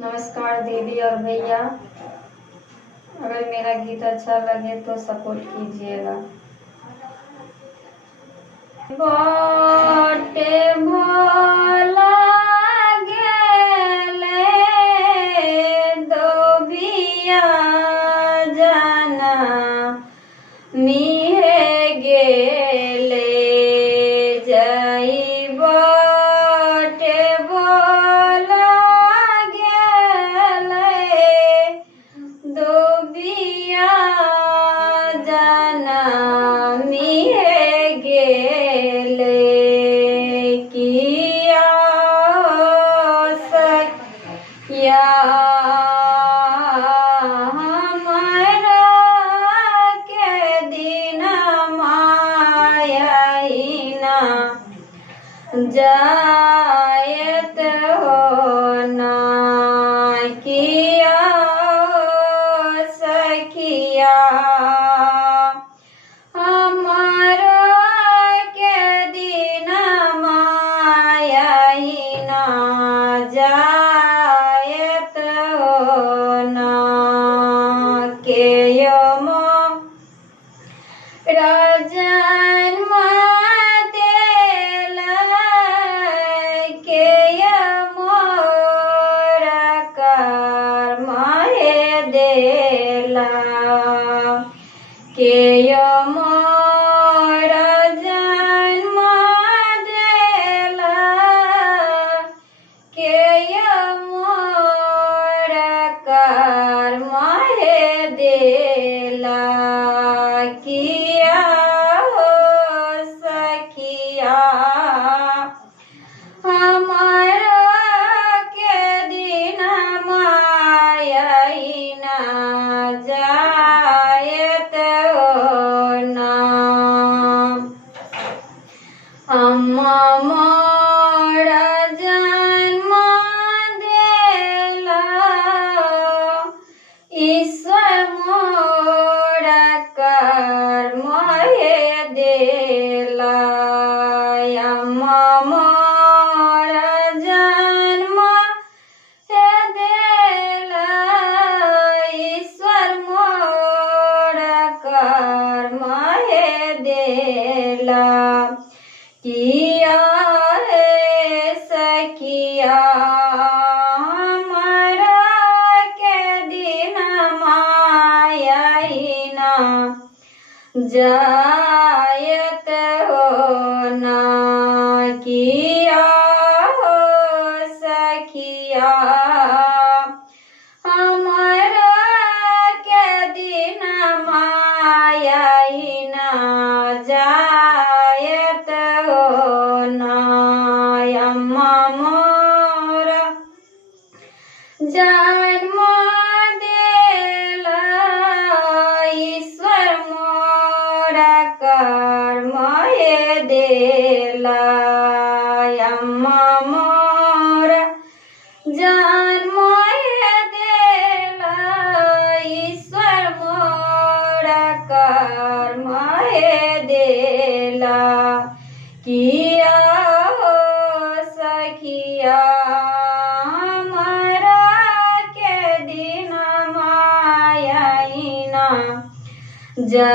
नमस्कार दीदी और भैया। अगर मेरा गीत अच्छा लगे तो सपोर्ट कीजिएगा। बाटे भोला गेले दोबिया जाना मिहे गेले जाई बाटे भोला गेले दोबिया जाना मिहे गेले किया सकिया हमारा के दिन मायाइना जायत हो ना किया सखिया हमारा के दिन मायाइना जायत हो ना के यमो राजन देला के मोरा कर माहे देला के मोरा जन्म देला के मोरा कर माहे देला किया हो सखिया हमारा के दिन मायाइना जायत हो ना अम्मा मोरा जन्म देला ईश्वर मोरा कर माहे देला अम्मा मोरा जन्म देला ईश्वर मोरा कर माहे देला किया है सखिया हमारा के दिन मायाइना जायत हो ना किया हो सखिया हमारा के दिन मायाइना जायत हो ना अम्मा मोरा जन्म देला ईश्वर मोरा कर माहे देला अम्मा मोरा जन्म देला ईश्वर मोरा कर माहे देला किया हो सखिया हमारा के दिन मायाइना जा